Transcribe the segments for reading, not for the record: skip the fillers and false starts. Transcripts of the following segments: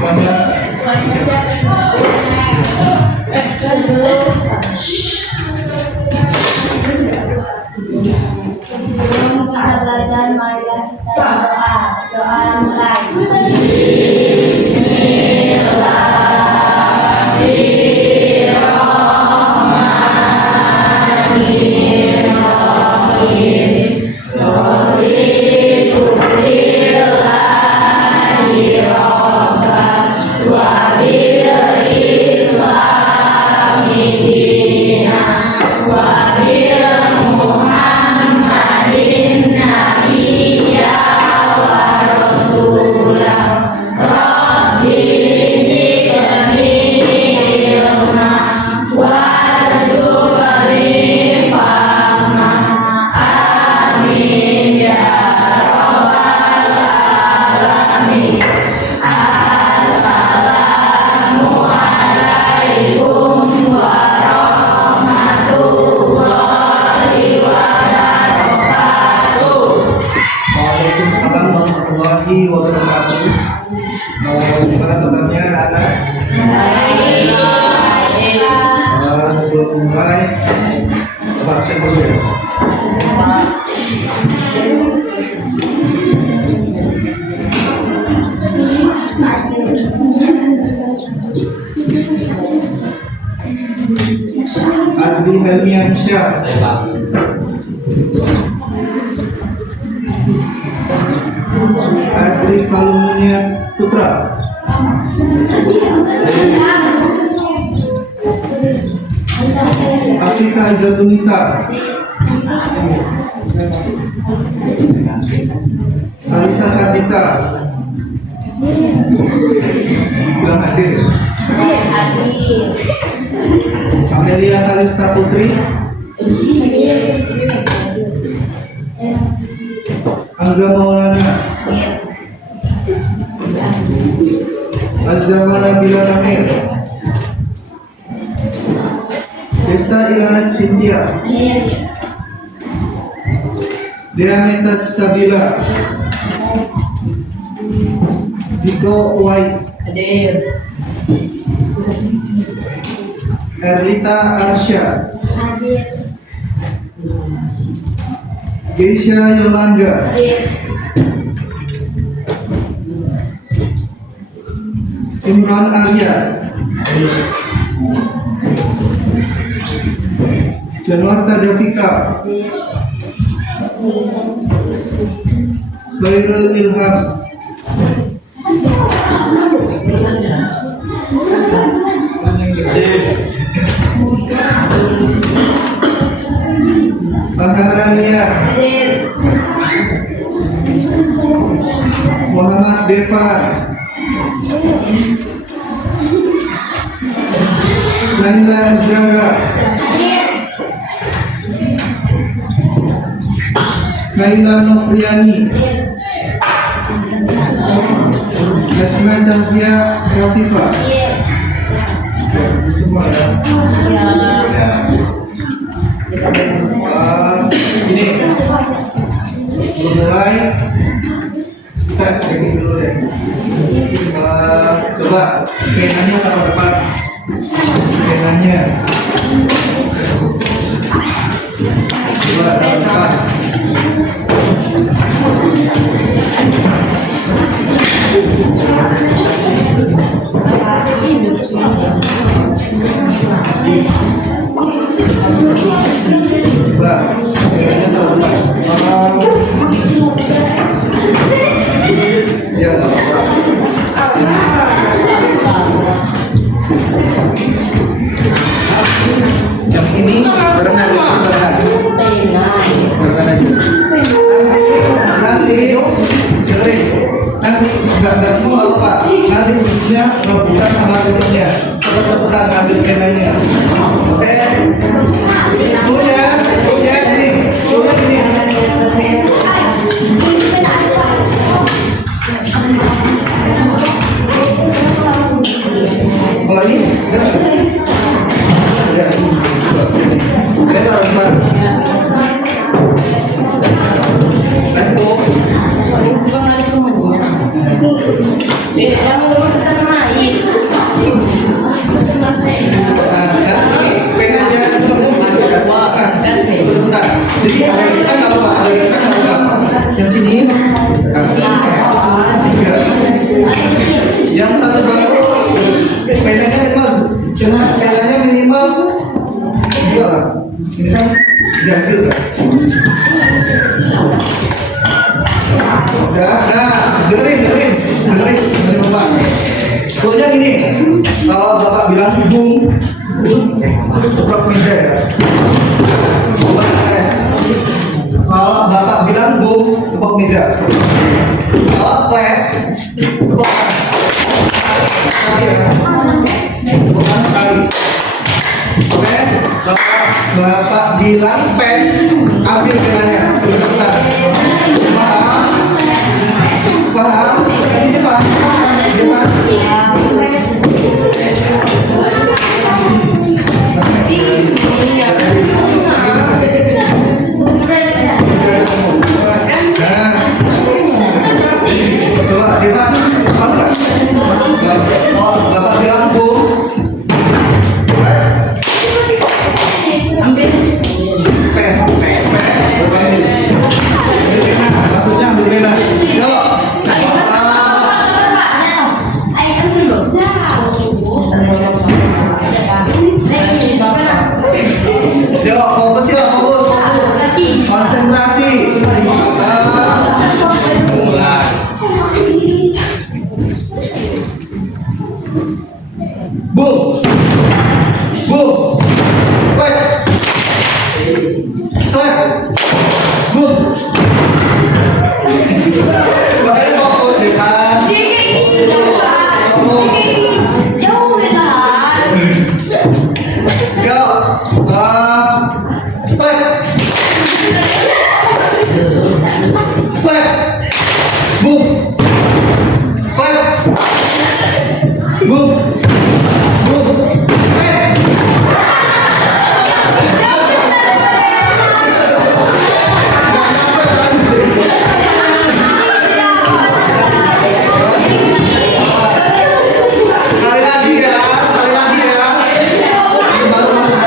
semuanya siap. Sebelum kita belajar, marilah kita berdoa. Doa mulai. Waalaikumsalam warahmatullahi wabarakatuh. Gimana kabarnya anak-anak? Sebelum mulai, coba absen dulu ya. Adli Helmiansyah. Adri Kalumunia Putra. Afika Zatunisa. Alisa Sadita. Bilang hadir. Amelia Salista Putri. Angga Maulana. Azamana Bila Tamir. Desta Iranat Cynthia. Dea Metat Sabila. Diko Wise. Erlita Arsya. Geisha Yolanda. Imran Arya. Januarta Davika. Bayrul Ilham. Maharania. Muhammad Devan. Laila Zahra. Laila Nofriani. Asma Cahya Rafifa. Semua ya. Ini sebelum mulai kita screening dulu deh. Coba penanya taruh depan. Penanya. Coba taruh depan. Coba penanya taruh depan. Ya, nggak apa-apa. Yang ini barengan aja. Nanti dengerin, nanti nggak semua nggak lupa. Nanti sisinya rebutan sama rebutannya. Cepet-cepetan ngambil penanya. Oke? Punya ini. Oh ini? Ya, ini taruh di mana? Yang Kasih. Tiga. Yang satu bangku penanya minimal dua lah. Ini kan tidak kecil kan? Udah, dengerin Bapak. Pokoknya gini, kalau Bapak bilang boom, keprok meja ya. Kalau Bapak bilang boom, keprok meja. Kalau clap, keprok sekali ya. Bukan sekali. Oke, Bapak bilang pen, ambil penanya. Coba. Paham? Ini paham? Bapak bilang bu, maksudnya ambil beda. Yuk, fokus. Konsentrasi. Boom. Clap. Boom. Makanya fokus deh kan. Yo, clap. Boom. Clap. Boom. Sekali lagi ya. Baru masuk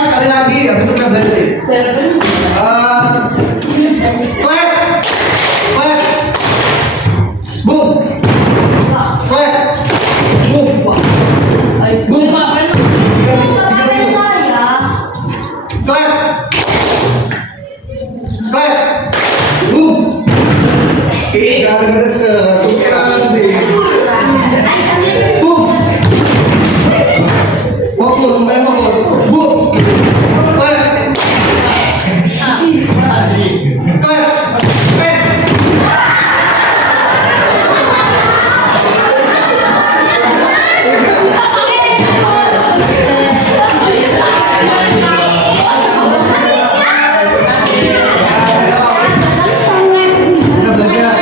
sekali lagi ya, bentuk belajar deh. Clap. Boom. Clap. Boom. Clap. Boom. Jangan deket, deh. Boom. Fokus, semuanya fokus. Boom. Clap. Kita belajar.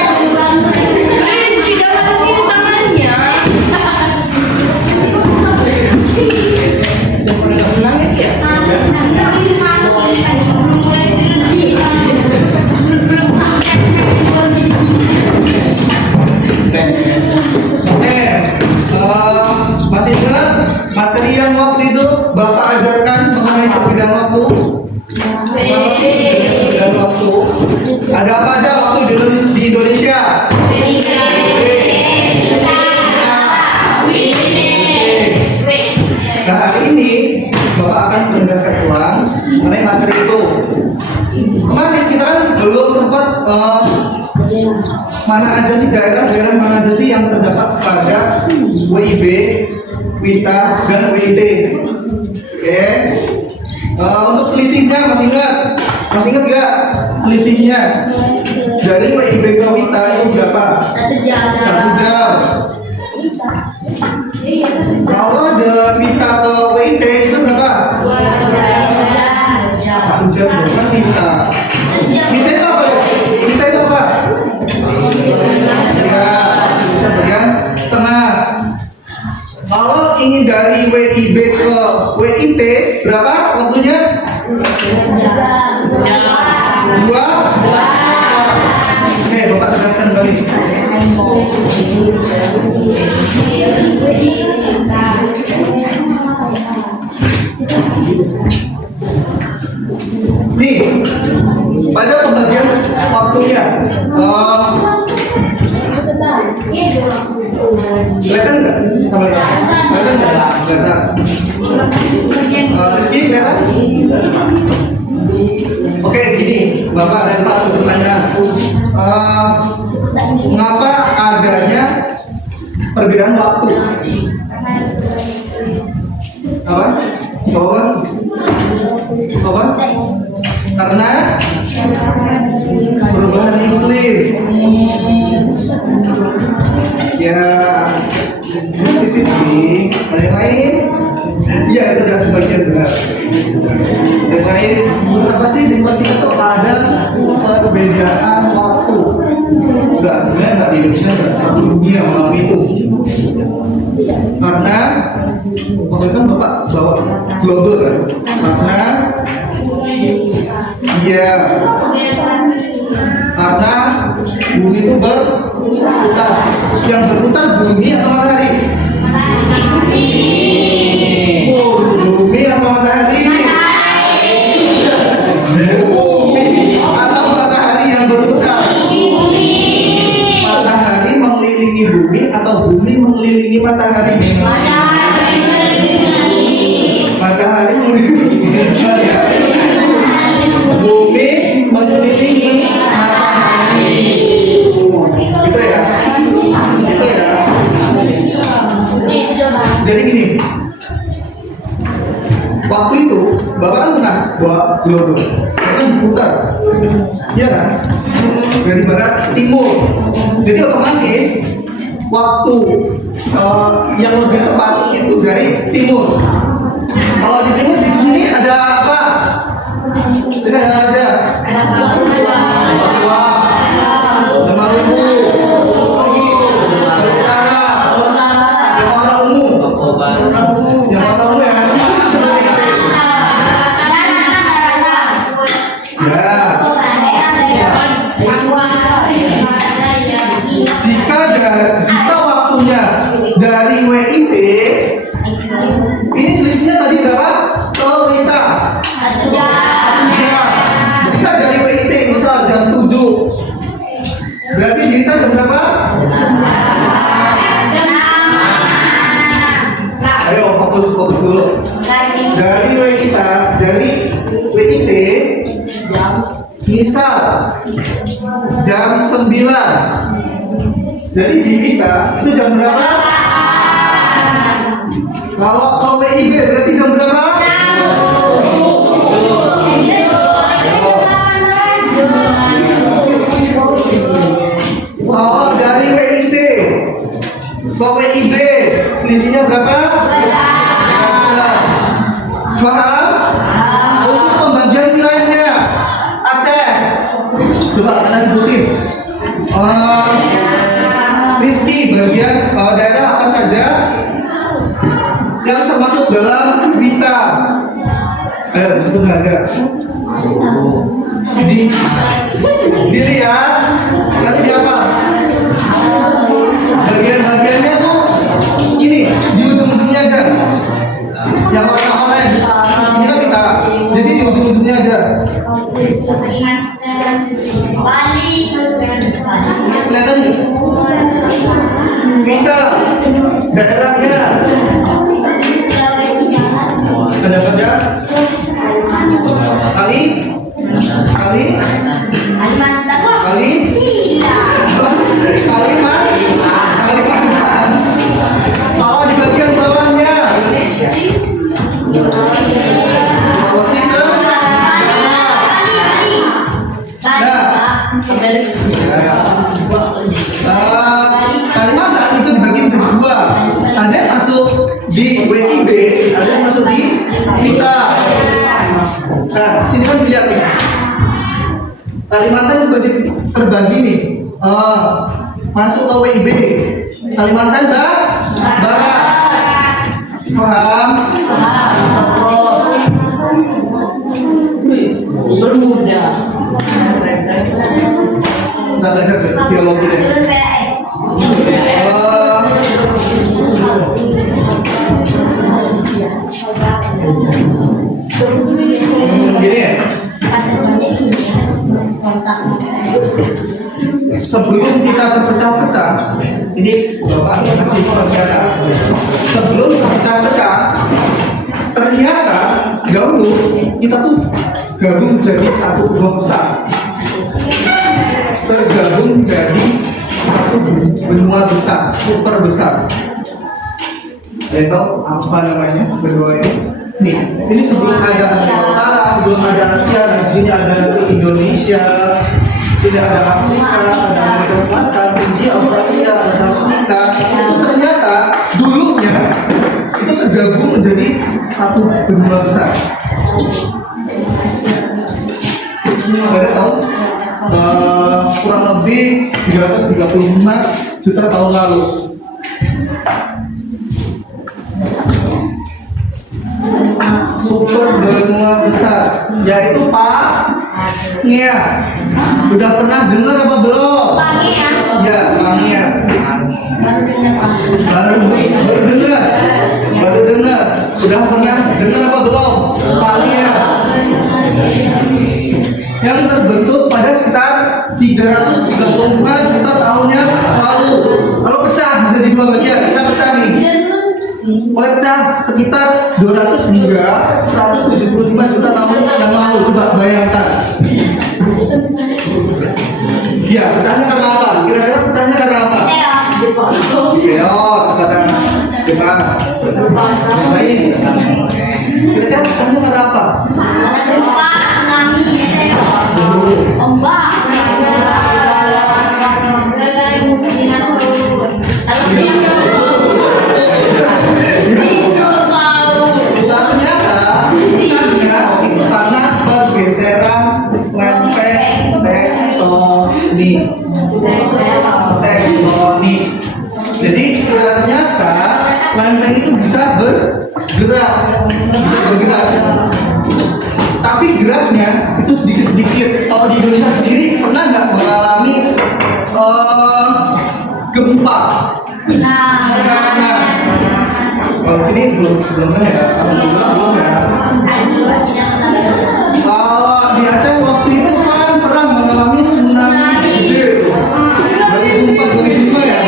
Masih ingat materi yang waktu itu Bapak ajarkan mengenai perbedaan waktu? Perbedaan waktu. Ada apa aja waktu di Indonesia? Nah, hari ini Bapak akan menegaskan ulang mengenai materi itu. Kemarin kita kan belum sempat mana aja sih daerah mana aja sih yang terdapat pada WIB, WITA, dan WIT. Oke. Untuk selisihnya masih ingat gak selisihnya dari WIB ke WITA itu berapa? 1 jam. 1 jam. Kalau ada WITA ke WIT itu berapa? 1 jam bukan WITA. WITA itu apa? WITA itu apa? Ya, bisa bagian tengah. Kalau ingin dari WIB ke WIT berapa waktunya? 2 jam. tegaskan balik. Nih, pada pembagian waktunya, kelihatan nggak? Sama nggak? Kelihatan nggak? Kelihatan. Rizky kelihatan? Oke, gini, Bapak lempar pertanyaan. Mengapa adanya perbedaan waktu? Apa? Coba. Apa? Karena perubahan iklim. Ya, ada yang lain? Iya, itu udah sebagian benar. Yang lain, apa sih di tempat kita tuh ada perbedaan waktu? Enggak, sebenarnya enggak di Indonesia, enggak satu dunia mengalami itu. Karena waktu itu kan Bapak bawa global kan? Karena iya, karena bumi itu berputar. Yang berputar bumi atau matahari? Bumi atau matahari? Bumi atau matahari yang berputar? Matahari mengelilingi bumi atau bumi mengelilingi matahari? Matahari mengelilingi matahari. Bumi mengelilingi matahari. Gitu ya? Gitu ya? Jadi gini, waktu itu Bapak kan pernah bawa global, kan diputar, iya kan? Dari barat ke timur. Jadi otomatis waktu yang lebih cepat itu dari timur. Kalau di timur di sini ada apa? Sini ada apa aja? Papua, ada Maluku, lagi ada utara, yang warna ungu, yang warna ungu ya. Jika waktunya dari WIT, ini selisihnya tadi berapa? Kita 1 jam. 1 jam. Jika dari WIT misal jam 7, berarti di kita jam berapa? Ayo fokus dulu. Dari WIT misal jam 9. Jadi di kita itu jam berapa? Kalau ke WIB berarti jam berapa? Kalau dari WIT ke WIB selisihnya berapa? Paham? Untuk pembagian wilayahnya Aceh. Coba kalian sebutin. Rizky, bagian daerah apa saja yang termasuk dalam WITA? Ayo disebut ada. Dilihat nanti di apa? Bagian-bagiannya tuh ini di ujung-ujungnya aja. Yang warna oranye ini kan kita. Jadi di ujung-ujungnya aja. Bali. Kelihatan nih? Kita daerahnya ada apa aja? Kali Kalimantan. Kalau di bagian bawahnya Sulawesi ke Kalimantan itu dibagi menjadi 2. Ada yang masuk di WIB, ada yang masuk di kita. Nah, sini kan dilihat nih. Kalimantan juga terbagi nih. Masuk ke WIB. Kalimantan Barat. Paham? Bermuda. nggak belajar biologi deh. Turun PAE. Gini ya, sebelum kita terpecah-pecah, ini Bapak kasih pengertian. Sebelum terpecah-pecah, ternyata dahulu kita tuh gabung jadi satu benua besar. Tergabung jadi satu benua besar, super besar. Ada yang tahu apa namanya benua ini? Nih, ini sebelum ada Amerika Utara, sebelum ada Asia, di sini ada Indonesia, sini ada Afrika, ada Amerika Selatan, India, Australia, ada Afrika. Itu ternyata dulunya itu tergabung menjadi satu benua besar. Ada tahu? Kurang lebih 335 juta tahun lalu. Super benua besar, yaitu Pangea. Udah pernah dengar apa belum? Pangea. Ya, Pangea. Baru dengar. Udah pernah dengar apa belum? Pangea. Yang terbentuk pada sekitar 334 juta tahun yang lalu. Kalau pecah menjadi dua bagian, kita pecah nih. Pecah sekitar 200 hingga 175 juta tahun yang lalu. Coba bayangkan. Ya, pecahnya karena apa? Kira-kira pecahnya karena apa? Meteor, kata Jepang. Baik. Kira-kira pecahnya karena apa? Ada gempa, tsunami, meteor, ombak. Ternyata pecahnya itu karena pergeseran tektonik. Jadi ternyata lempeng itu bisa bergerak. Tapi geraknya itu sedikit-sedikit. Kalau di Indonesia sendiri pernah nggak mengalami gempa? Nah, kalau sini belum ya. Alhamdulillah belum ya. Kalau di Aceh waktu itu kan pernah mengalami tsunami gede. 2004-2005 ya.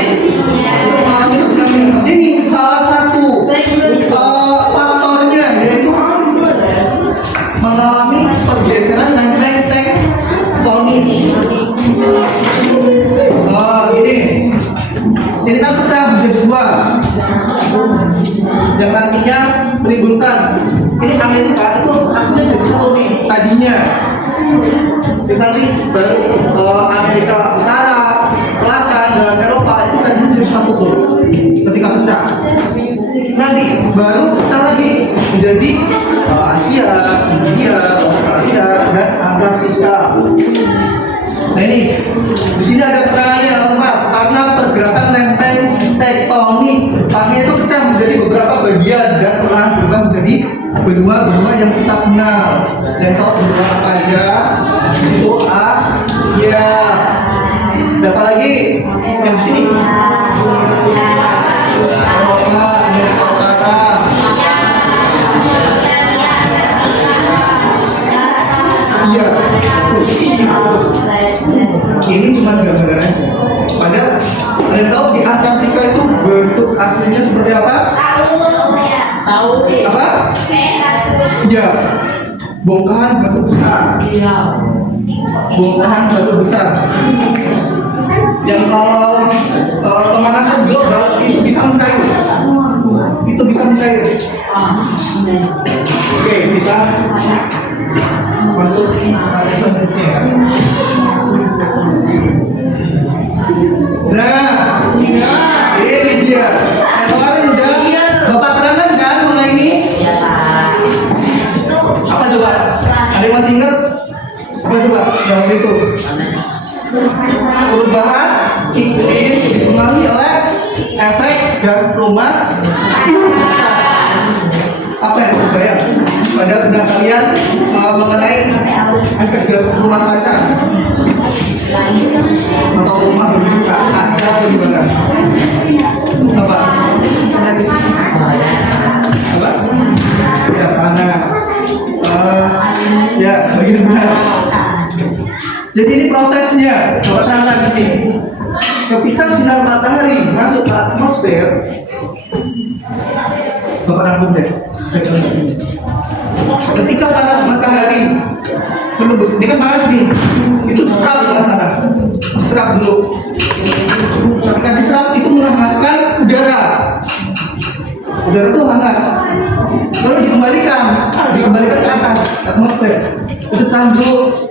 Mengalami tsunami. Ini salah satu faktornya yaitu mengalami pergeseran lempeng tektonik. Gini. Ini kan pecah menjadi dua. Yang nantinya menimbulkan ini Amerika itu aslinya jadi satu nih tadinya. Jadi nanti baru Amerika Utara, Selatan dan Eropa itu tadinya jadi satu tuh ketika pecah. Nanti baru pecah lagi menjadi Asia, India, Australia dan Antartika. Nah ini di sini ada keterangannya Pak, karena pergerakan lempeng tektonik, Pangea itu pecah menjadi beberapa bagian dan perlahan berubah menjadi benua-benua yang kita kenal. Yang tahu benua apa aja? Di situ Asia. Ada apa lagi? Yang di sini Eropa, Amerika Utara. Iya. Ini cuma gambaran aja. Padahal kalian tahu di Antartika itu bentuk aslinya seperti apa? Tahu. Apa? Iya. Bongkahan batu besar. Bongkahan batu besar. Yang kalau pemanasan global itu bisa mencair. Itu bisa mencair. Oke, kita masuk selanjutnya. Nah, ini dia. Kemarin udah Bapak terangkan kan mengenai ini? Apa coba? Ada yang masih ingat? Apa coba? Yang itu perubahan iklim dipengaruhi oleh efek gas rumah kaca. Apa yang terbayang? pada benak kalian mengenai efek gas rumah kaca atau rumah berbuka kaca atau gimana? Apa? Apa? Ya panas. Ya bagian benar. Jadi ini prosesnya. Coba terangkan di sini. Ketika sinar matahari masuk ke atmosfer, Bapak rangkum deh. Ketika panas matahari menembus, ini kan panas nih, itu diserap ke tanah, diserap dulu. Ketika diserap itu menghangatkan udara. Udara itu hangat, lalu dikembalikan ke atas atmosfer. Itu tahan dulu.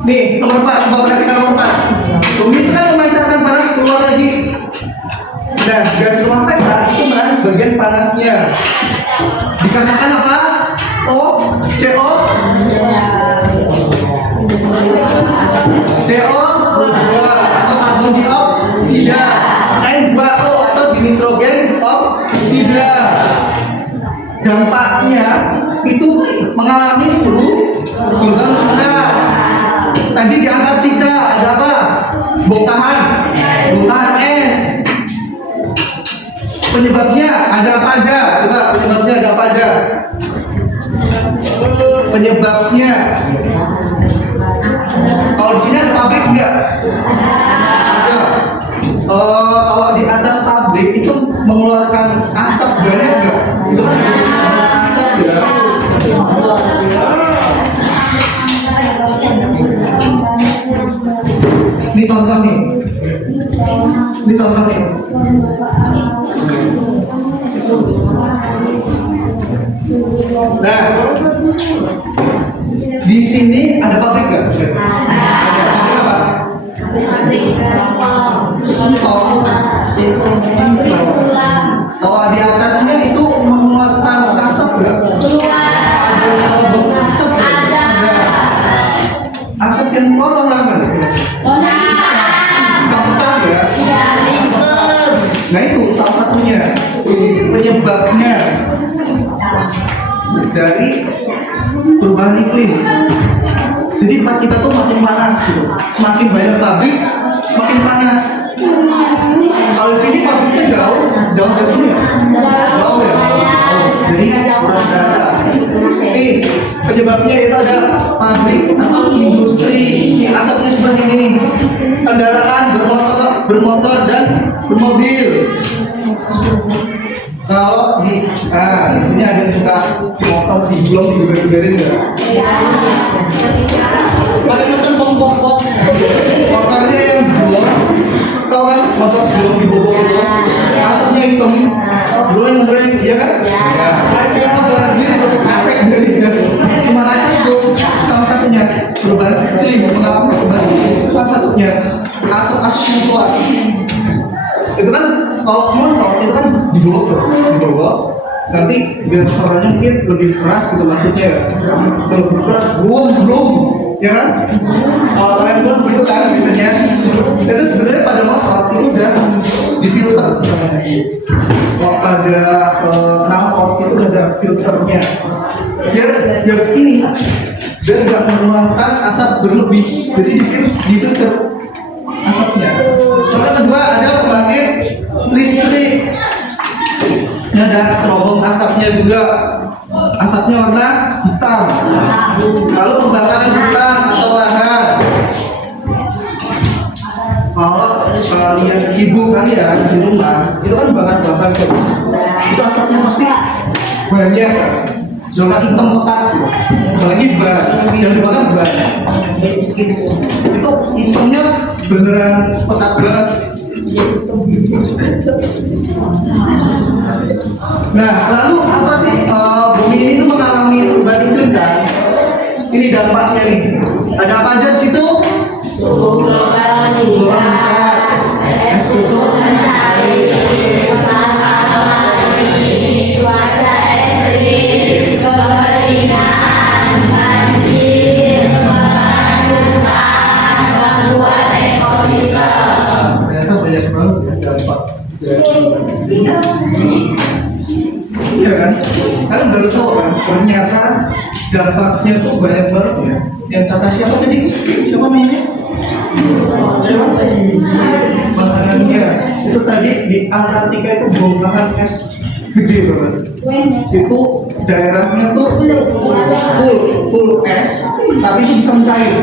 Nih, nomor 4, coba perhatikan nomor 4. Bumi itu kan memancarkan panas keluar lagi. Nah, gas rumah kaca itu menahan sebagian panasnya. Dikarenakan apa? CO2 atau karbon dioksida, N2O atau nitrogen oksida. Dampaknya itu mengalami seluruh gelombang udara. Tadi di Antartika ada apa? Bongkahan es. Penyebabnya ada apa aja? Coba penyebabnya ada apa aja? Penyebabnya, kalau di sini ada pabrik enggak? Ada. Kalau di atas pabrik itu mengeluarkan asap banyak enggak? Itu kan ada asap ya. Ini contoh nih. Nah, di sini ada pabrik nggak? Ada. Pabrik apa? Sintong. Kalau di atasnya itu mengeluarkan asap nggak? Ada asap nggak? Ada. Asap yang keluar lama nggak? Campuran ya? Nah itu salah satunya penyebabnya dari perubahan iklim. Jadi tempat kita tuh makin panas gitu. Semakin banyak pabrik, semakin panas. Kalau di sini pabriknya jauh dari sini ya? Jauh ya? Jadi kurang berasa. Penyebabnya itu ada pabrik atau industri. Ini asapnya seperti ini nih. Kendaraan bermotor dan bermobil. Kalau di sini ada yang suka motor digulung digeber-geberin nggak? Pakai motor bong-bong. Motornya yang gulung, tahu kan motor gulung dibobok itu, asapnya hitam, glowing, iya kan? Masalah sendiri itu efek dari gas rumah kaca itu salah satunya perubahan iklim, mengapa perubahan iklim? Salah satunya asap yang keluar. Itu kan kalau motor itu kan dibawa nanti biar suaranya mungkin lebih keras gitu maksudnya lebih keras belum ya kan kalau kalian belum gitu kan biasanya itu sebenarnya pada motor itu udah difilter kalau pada knalpot itu udah ada filternya biar ini biar nggak mengeluarkan asap berlebih jadi difilter asapnya. Contoh kedua ada pembangkit listrik. Ini ada terobong asapnya juga. Asapnya warna hitam. Lalu pembakaran hutan atau lahan. Kalau kalian ibu kalian di rumah itu kan bakar tuh. Itu asapnya pasti banyak. Zona hitam pekat, apalagi ban yang dibakar ban. Itu hitamnya beneran pekat banget. Nah, lalu apa sih bumi ini tuh mengalami perubahan iklim kan? Ini dampaknya nih. Ada apa aja di situ? Suhu meningkat, es kutub mencair, cuaca ekstrim, kekeringan, banjir, kebakaran hutan, gangguan ekosistem. Ternyata banyak banget dampak dari ya kan? Kalian baru tahu kan? Ternyata dampaknya tuh banyak banget ya. Yang kata siapa tadi? Siapa namanya? Siapa tadi? Makanannya itu tadi di Antartika itu bongkahan es gede banget. Itu daerahnya tuh full es, tapi itu bisa mencair.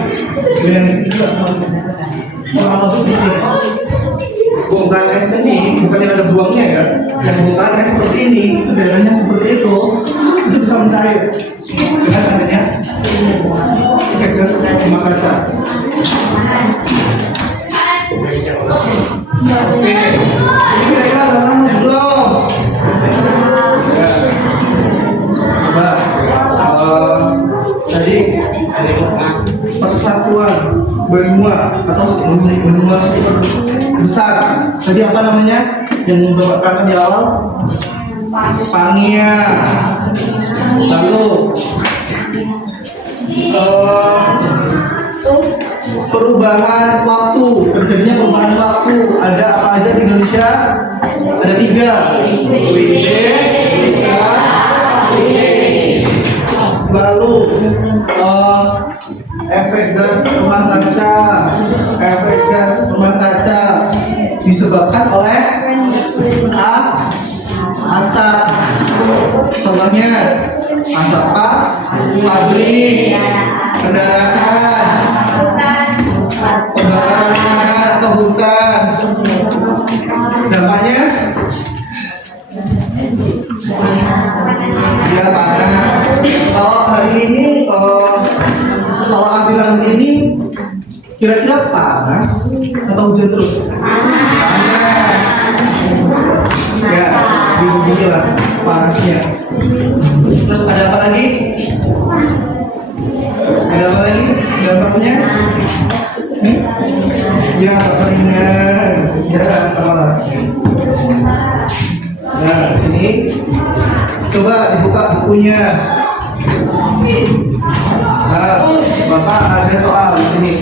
Dan orang lebih sedikit. Bongkahan es ini bukan yang ada buangnya ya, yang bongkahan es seperti ini, daerahnya seperti itu bisa mencair dengan adanya efek gas rumah kaca. Oke, ini kira-kira ada lama belum? Ya. Coba tadi persatuan benua atau benua super besar. Tadi apa namanya? Yang membawakan di awal? Pangea. Lalu perubahan waktu, terjadinya perubahan waktu. Ada apa aja di Indonesia? Ada 3. WIB, WIK, WID. Lalu efek gas rumah kaca. Efek gas rumah kaca disebabkan oleh asap. Contohnya asap pabrik, kendaraan, pembakaran ke hutan. Dampaknya ya panas. Kalau hari ini kalau akhir-akhir ini kira-kira panas atau hujan terus? Panas. Ya, beginilah panasnya. Terus ada apa lagi? Ada apa lagi dampaknya? Ya, kekeringan. Ya, salah. Nah, sini coba dibuka bukunya. Nah, Bapak ada soal di sini.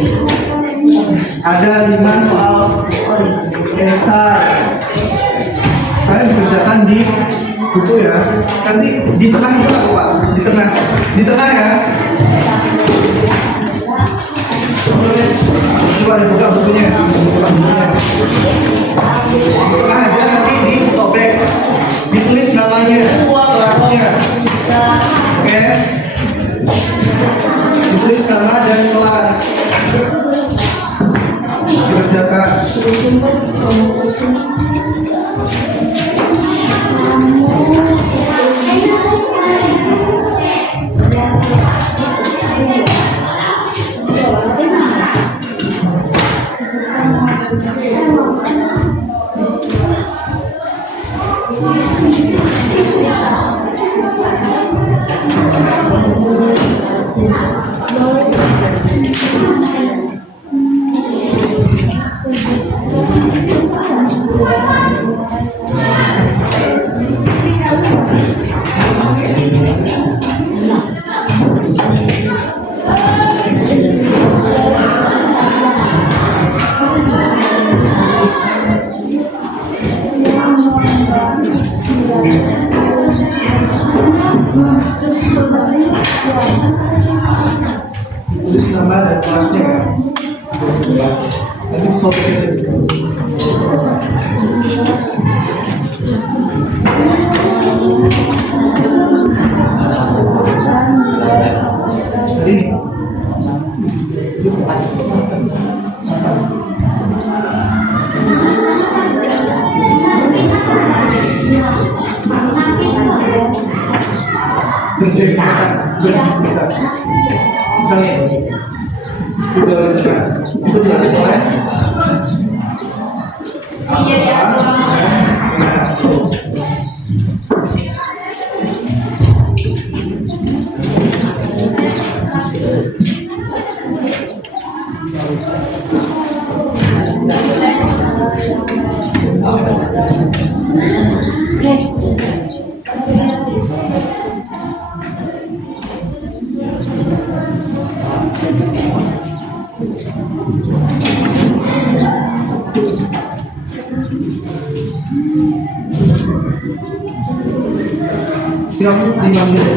Ada 5 soal esai. Kalian dikerjakan di buku ya. Nanti di tengah itu apa Pak? Di tengah ya. Coba dibuka bukunya. Di tengah aja, nanti disobek. Ditulis namanya, kelasnya. Oke. Ditulis nama dan kelas. Dikerjakan. Tulis nama dan kelasnya ya. Nanti sobek aja. Jadi misalnya itu berarti oleh 5 menit.